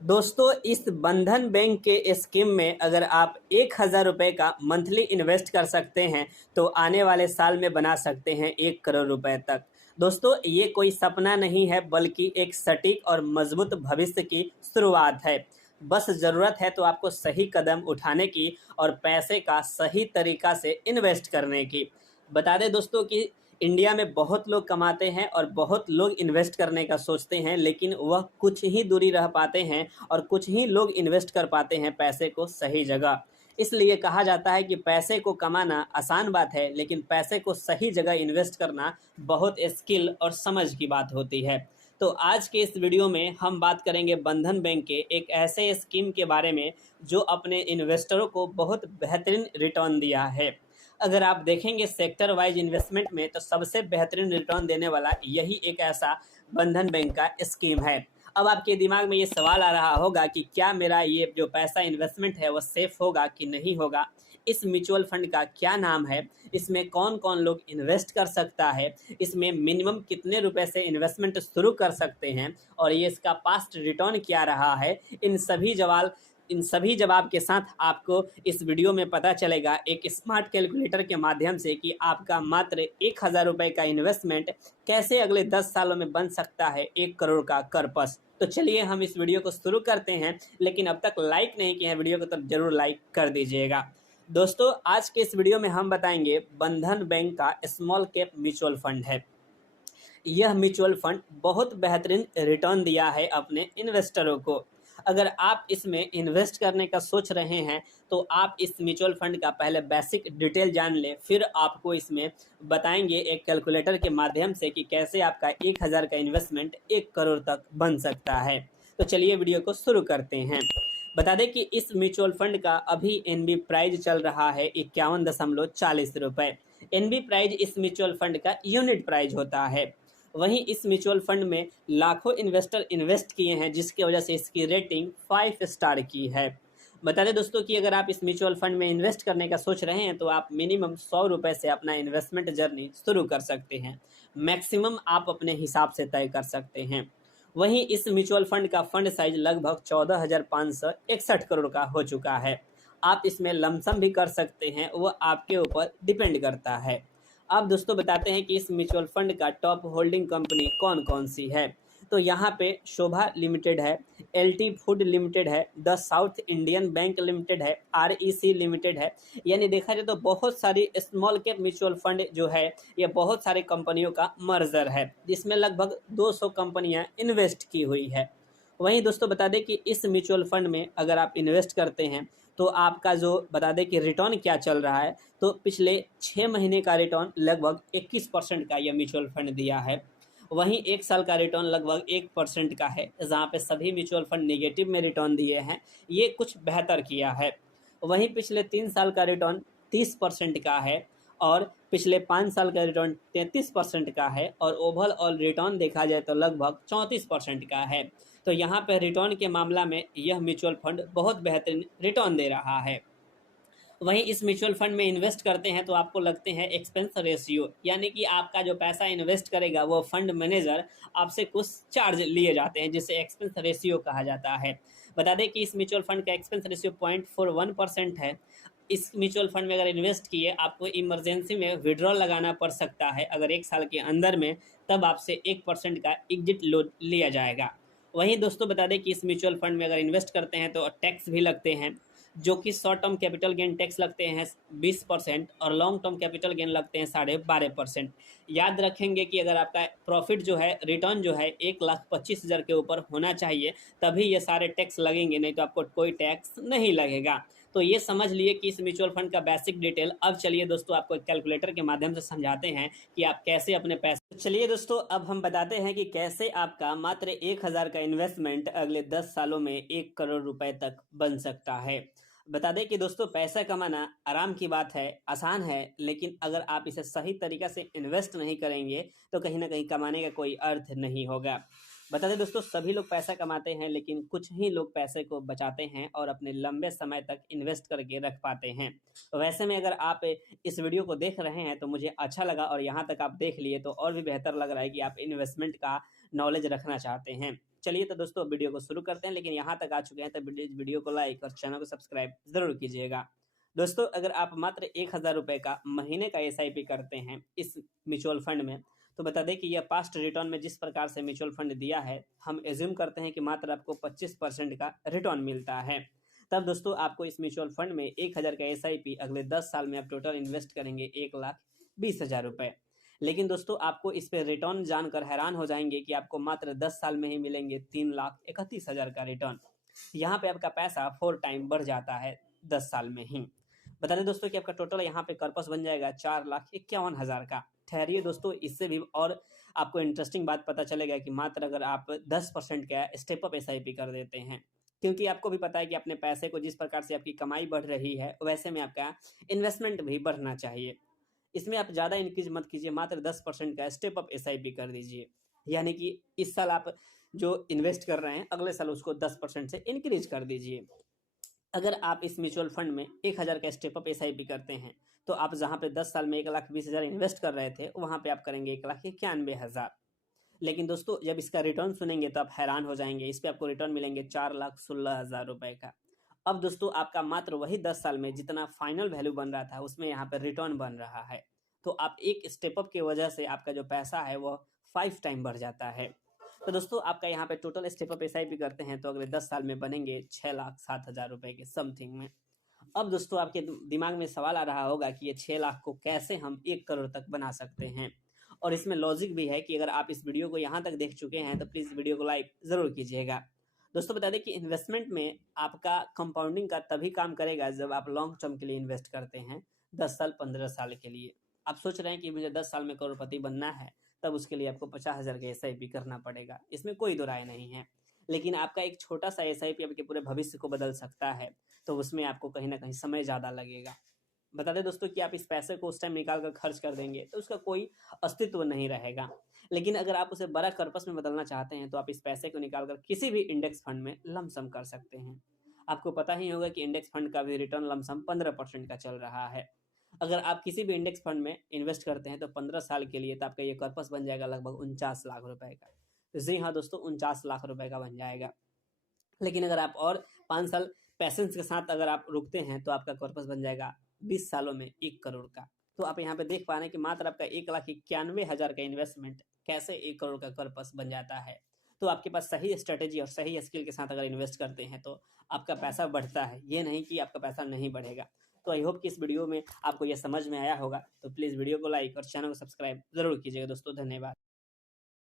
दोस्तों, इस बंधन बैंक के स्कीम में अगर आप 1,000 रुपये का मंथली इन्वेस्ट कर सकते हैं तो आने वाले साल में बना सकते हैं 1 करोड़ रुपए तक। दोस्तों, ये कोई सपना नहीं है बल्कि एक सटीक और मजबूत भविष्य की शुरुआत है। बस ज़रूरत है तो आपको सही कदम उठाने की और पैसे का सही तरीका से इन्वेस्ट करने की। बता दें दोस्तों कि इंडिया में बहुत लोग कमाते हैं और बहुत लोग इन्वेस्ट करने का सोचते हैं, लेकिन वह कुछ ही दूरी रह पाते हैं और कुछ ही लोग इन्वेस्ट कर पाते हैं पैसे को सही जगह। इसलिए कहा जाता है कि पैसे को कमाना आसान बात है, लेकिन पैसे को सही जगह इन्वेस्ट करना बहुत स्किल और समझ की बात होती है। तो आज के इस वीडियो में हम बात करेंगे बंधन बैंक के एक ऐसे स्कीम के बारे में जो अपने इन्वेस्टरों को बहुत बेहतरीन रिटर्न दिया है। अगर आप देखेंगे सेक्टर वाइज इन्वेस्टमेंट में तो सबसे बेहतरीन रिटर्न देने वाला यही एक ऐसा बंधन बैंक का स्कीम है। अब आपके दिमाग में ये सवाल आ रहा होगा कि क्या मेरा ये जो पैसा इन्वेस्टमेंट है वो सेफ होगा कि नहीं होगा, इस म्यूचुअल फंड का क्या नाम है, इसमें कौन कौन लोग इन्वेस्ट कर सकता है, इसमें मिनिमम कितने रुपए से इन्वेस्टमेंट शुरू कर सकते हैं और ये इसका पास्ट रिटर्न क्या रहा है। इन सभी जवाब के साथ आपको इस वीडियो में पता चलेगा एक स्मार्ट कैलकुलेटर के माध्यम से कि आपका मात्र 1,000 रुपये का इन्वेस्टमेंट कैसे अगले 10 सालों में बन सकता है 1 करोड़ का कर्पस। तो चलिए हम इस वीडियो को शुरू करते हैं, लेकिन अब तक लाइक नहीं किया है वीडियो को तो जरूर लाइक कर दीजिएगा। दोस्तों, आज के इस वीडियो में हम बताएंगे बंधन बैंक का स्मॉल कैप म्यूचुअल फंड है। यह म्यूचुअल फंड बहुत बेहतरीन रिटर्न दिया है अपने इन्वेस्टरों को। अगर आप इसमें इन्वेस्ट करने का सोच रहे हैं तो आप इस म्यूचुअल फंड का पहले बेसिक डिटेल जान लें, फिर आपको इसमें बताएंगे एक कैलकुलेटर के माध्यम से कि कैसे आपका 1,000 का इन्वेस्टमेंट 1 करोड़ तक बन सकता है। तो चलिए वीडियो को शुरू करते हैं। बता दें कि इस म्यूचुअल फंड का अभी एनबी प्राइज चल रहा है 51.40 रुपये। एनबी प्राइज इस म्यूचुअल फंड का यूनिट प्राइज होता है। वहीं इस म्यूचुअल फंड में लाखों इन्वेस्टर इन्वेस्ट किए हैं, जिसकी वजह से इसकी रेटिंग 5 स्टार की है। बता दें दोस्तों कि अगर आप इस म्यूचुअल फंड में इन्वेस्ट करने का सोच रहे हैं तो आप मिनिमम 100 रुपये से अपना इन्वेस्टमेंट जर्नी शुरू कर सकते हैं। मैक्सिमम आप अपने हिसाब से तय कर सकते हैं। वहीं इस म्यूचुअल फंड का फंड साइज लगभग 14,561 करोड़ का हो चुका है। आप इसमें लमसम भी कर सकते हैं, वह आपके ऊपर डिपेंड करता है। अब दोस्तों बताते हैं कि इस म्यूचुअल फंड का टॉप होल्डिंग कंपनी कौन कौन सी है। तो यहाँ पे शोभा लिमिटेड है, एलटी फूड लिमिटेड है, the south Indian bank limited है, आरईसी लिमिटेड है। यानी देखा जाए तो बहुत सारी स्मॉल कैप म्यूचुअल फंड जो है ये बहुत सारी कंपनियों का मर्जर है, जिसमें लगभग 200 कंपनियां इन्वेस्ट की हुई है। वहीं दोस्तों बता दें कि इस म्यूचुअल फंड में अगर आप इन्वेस्ट करते हैं तो आपका जो बता दें कि रिटर्न क्या चल रहा है, तो पिछले 6 महीने का रिटर्न लगभग 21% का यह म्यूचुअल फंड दिया है। वहीं 1 साल का रिटर्न लगभग 1% का है, जहाँ पे सभी म्यूचुअल फंड नेगेटिव में रिटर्न दिए हैं, ये कुछ बेहतर किया है। वहीं पिछले 3 साल का रिटर्न 30% का है और पिछले 5 साल का रिटर्न 33% का है और ओवरऑल रिटर्न देखा जाए तो लगभग 34% का है। तो यहाँ पे रिटर्न के मामला में यह म्यूचुअल फंड बहुत बेहतरीन रिटर्न दे रहा है। वहीं इस म्यूचुअल फंड में इन्वेस्ट करते हैं तो आपको लगते हैं एक्सपेंस रेशियो, यानी कि आपका जो पैसा इन्वेस्ट करेगा वो फंड मैनेजर आपसे कुछ चार्ज लिए जाते हैं, जिसे एक्सपेंस रेशियो कहा जाता है। बता दें कि इस म्यूचुअल फंड का एक्सपेंस रेशियो 0.41% है। इस म्यूचुअल फंड में अगर इन्वेस्ट किए आपको इमरजेंसी में विड्रॉल लगाना पड़ सकता है अगर 1 साल के अंदर में, तब आपसे 1% का एग्जिट लोन लिया जाएगा। वहीं दोस्तों बता दें कि इस म्यूचुअल फंड में अगर इन्वेस्ट करते हैं तो टैक्स भी लगते हैं, जो कि short term capital gain tax लगते हैं 20% और लॉन्ग टर्म कैपिटल गेन लगते हैं 12.5%। याद रखेंगे कि अगर आपका प्रॉफिट जो है, रिटर्न जो है 1,25,000 के ऊपर होना चाहिए, तभी ये सारे टैक्स लगेंगे, नहीं तो आपको कोई टैक्स नहीं लगेगा। तो ये समझ लिए कि इस म्यूचुअल फंड का बेसिक डिटेल। अब चलिए दोस्तों आपको एक कैलकुलेटर के माध्यम से समझाते हैं कि आप कैसे अपने पैसे। चलिए दोस्तों अब हम बताते हैं कि कैसे आपका मात्र 1,000 का इन्वेस्टमेंट अगले 10 सालों में 1 करोड़ रुपए तक बन सकता है। बता दें कि दोस्तों पैसा कमाना आराम की बात है, आसान है, लेकिन अगर आप इसे सही तरीक़ा से इन्वेस्ट नहीं करेंगे तो कहीं ना कहीं कमाने का कोई अर्थ नहीं होगा। बता दें दोस्तों सभी लोग पैसा कमाते हैं, लेकिन कुछ ही लोग पैसे को बचाते हैं और अपने लंबे समय तक इन्वेस्ट करके रख पाते हैं। तो वैसे में अगर आप इस वीडियो को देख रहे हैं तो मुझे अच्छा लगा और यहाँ तक आप देख लिए तो और भी बेहतर लग रहा है कि आप इन्वेस्टमेंट का नॉलेज रखना चाहते हैं। चलिए तो दोस्तों वीडियो को शुरू करते हैं, लेकिन यहाँ तक आ चुके हैं तो वीडियो को लाइक और चैनल को सब्सक्राइब ज़रूर कीजिएगा। दोस्तों अगर आप मात्र 1000 रुपये का महीने का SIP करते हैं इस म्यूचुअल फंड में, तो बता दें कि यह पास्ट रिटर्न में जिस प्रकार से म्यूचुअल फंड दिया है, हम एज्यूम करते हैं कि मात्र आपको 25% का रिटर्न मिलता है। तब दोस्तों आपको इस म्यूचुअल फंड में 1000 का SIP अगले 10 साल में आप टोटल इन्वेस्ट करेंगे 1,20,000 रुपये। लेकिन दोस्तों आपको इस पे रिटर्न जानकर हैरान हो जाएंगे कि आपको मात्र 10 साल में ही मिलेंगे 3,31,000 का रिटर्न। यहाँ पे आपका पैसा 4 टाइम बढ़ जाता है 10 साल में ही। बता दें दोस्तों कि आपका टोटल यहाँ पे कॉर्पस बन जाएगा 4,51,000 का। ठहरिए दोस्तों, इससे भी और आपको इंटरेस्टिंग बात पता चलेगा कि मात्र अगर आप 10% का स्टेप अप SIP कर देते हैं, क्योंकि आपको भी पता है कि अपने पैसे को जिस प्रकार से आपकी कमाई बढ़ रही है वैसे में आपका इन्वेस्टमेंट भी बढ़ना चाहिए। इसमें आप ज़्यादा इंक्रीज मत कीजिए, मात्र 10% का स्टेप अप SIP कर दीजिए। यानी कि इस साल आप जो इन्वेस्ट कर रहे हैं अगले साल उसको 10% से इंक्रीज कर दीजिए। अगर आप इस म्यूचुअल फंड में 1000 का स्टेप अप SIP करते हैं, तो आप जहाँ पे 10 साल में 1,20,000 इन्वेस्ट कर रहे थे वहाँ पे आप करेंगे 1,91,000। लेकिन दोस्तों जब इसका रिटर्न सुनेंगे तो आप हैरान हो जाएंगे, इस पे आपको रिटर्न मिलेंगे 4,16,000 रुपये का। अब दोस्तों आपका मात्र वही 10 साल में जितना फाइनल वैल्यू बन रहा था उसमें यहाँ पर रिटर्न बन रहा है। तो आप एक स्टेप अप की वजह से आपका जो पैसा है वो 5 टाइम बढ़ जाता है। तो दोस्तों आपका यहाँ पे टोटल स्टेप अप SIP करते हैं तो अगले 10 साल में बनेंगे 6,07,000 रुपये के समथिंग में। अब दोस्तों आपके दिमाग में सवाल आ रहा होगा कि ये 6 लाख को कैसे हम 1 करोड़ तक बना सकते हैं, और इसमें लॉजिक भी है कि अगर आप इस वीडियो को यहाँ तक देख चुके हैं तो प्लीज़ वीडियो को लाइक ज़रूर कीजिएगा। दोस्तों बता दें कि इन्वेस्टमेंट में आपका कंपाउंडिंग का तभी काम करेगा जब आप लॉन्ग टर्म के लिए इन्वेस्ट करते हैं, 10 साल 15 साल के लिए। आप सोच रहे हैं कि मुझे 10 साल में करोड़पति बनना है, तब उसके लिए आपको 50,000 का SIP करना पड़ेगा, इसमें कोई दो राय नहीं है। लेकिन आपका एक छोटा सा SIP आपके पूरे भविष्य को बदल सकता है, तो उसमें आपको कहीं ना कहीं समय ज़्यादा लगेगा। बता दें दोस्तों कि आप इस पैसे को उस टाइम निकाल कर खर्च कर देंगे तो उसका कोई अस्तित्व नहीं रहेगा। लेकिन अगर आप उसे बड़ा कर्पस में बदलना चाहते हैं तो आप इस पैसे को निकाल कर किसी भी इंडेक्स फंड में लमसम कर सकते हैं। आपको पता ही होगा कि इंडेक्स फंड का भी रिटर्न लमसम 15% का चल रहा है। अगर आप किसी भी इंडेक्स फंड में इन्वेस्ट करते हैं तो 15 साल के लिए तो आपका ये कॉर्पस बन जाएगा लगभग 49 लाख रुपए का। तो जी हाँ दोस्तों, 49 लाख रुपए का बन जाएगा। लेकिन अगर आप और 5 साल पैसेंस के साथ अगर आप रुकते हैं तो आपका कॉर्पस बन जाएगा 20 सालों में 1 करोड़ का। तो आप यहाँ पे देख पा रहे हैं कि मात्र आपका 1,91,000 का इन्वेस्टमेंट कैसे 1 करोड़ का कॉर्पस बन जाता है। तो आपके पास सही स्ट्रेटेजी और सही स्किल के साथ अगर इन्वेस्ट करते हैं तो आपका पैसा बढ़ता है, ये नहीं कि आपका पैसा नहीं बढ़ेगा। तो आई होप कि इस वीडियो में आपको यह समझ में आया होगा। तो प्लीज़ वीडियो को लाइक और चैनल को सब्सक्राइब ज़रूर कीजिएगा दोस्तों। धन्यवाद।